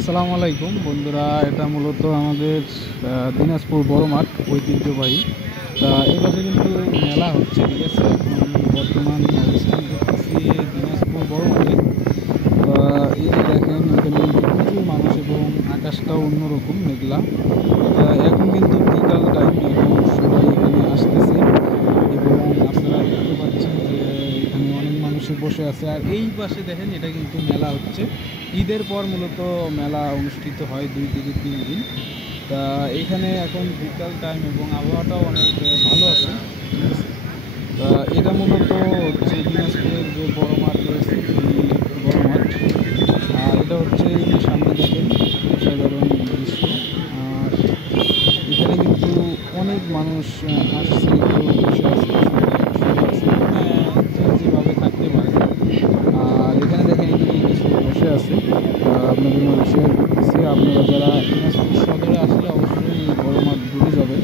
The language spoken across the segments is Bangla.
আসসালামু আলাইকুম বন্ধুরা, এটা মূলত আমাদের দিনাজপুর বড় মাঠ ঐতিহ্যবাহী। তা এই পাশে কিন্তু মেলা হচ্ছে, ঠিক আছে। এখন বর্তমান অবস্থান করতেছি দিনাজপুর বড় মাঠে। এই যে দেখেন, এখানে কিন্তু প্রচুর মানুষ এবং আকাশটাও অন্যরকম মেঘলা। এখন কিন্তু বিকাল টাইম, এখন সবাই এখানে আসতেছে এবং আপনারা দেখতে পাচ্ছেন যে এখানে অনেক মানুষই বসে আছে। আর এই পাশে দেখেন, এটা কিন্তু মেলা হচ্ছে। ঈদের পর মূলত মেলা অনুষ্ঠিত হয় 2 থেকে 3 দিন। তা এখানে এখন বিকাল টাইম এবং আবহাওয়াটাও অনেক ভালো আছে, ঠিক আছে। তা এটা মূলত হচ্ছে দিনাজপুরের যে বড় মাঠ রয়েছে, এই বড় মাঠ। আর এটা হচ্ছে এই যে সামনে দেখেন, অসাধারণ দৃশ্য। আর এখানে কিন্তু অনেক মানুষ আসছে, কেউ বসে আছে, শুয়ে আছে, যে যেভাবে থাকতে পারে। আর এখানে দেখেন, এদিকে কিছু বসে আছে। আপনাদের মাঝে শেয়ার করতেছি। আপনারা যারা দিনাজপুর সদরে আসলে অবশ্যই এই বড় মাঠ ঘুরে যাবেন।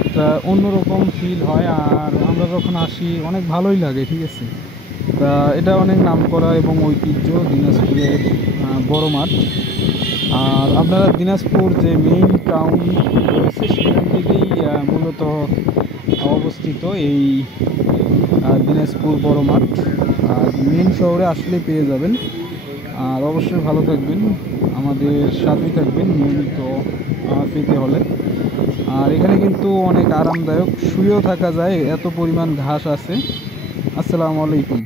একটা অন্যরকম ফিল হয়, আর আমরা যখন আসি অনেক ভালোই লাগে, ঠিক আছে। তা এটা অনেক নামকরা এবং ঐতিহ্য দিনাজপুরের বড় মাঠ। আর আপনারা দিনাজপুর যে মেইন টাউন রয়েছে, সেখান থেকেই মূলত অবস্থিত এই দিনাজপুর বড় মাঠ। আর মেইন শহরে আসলে পেয়ে যাবেন। আর অবশ্যই ভালো থাকবেন, আমাদের সাথেই থাকবেন নিয়মিত পেতে হলে। আর এখানে কিন্তু অনেক আরামদায়ক, শুয়েও থাকা যায়, এত পরিমাণ ঘাস আছে। আসসালামু আলাইকুম।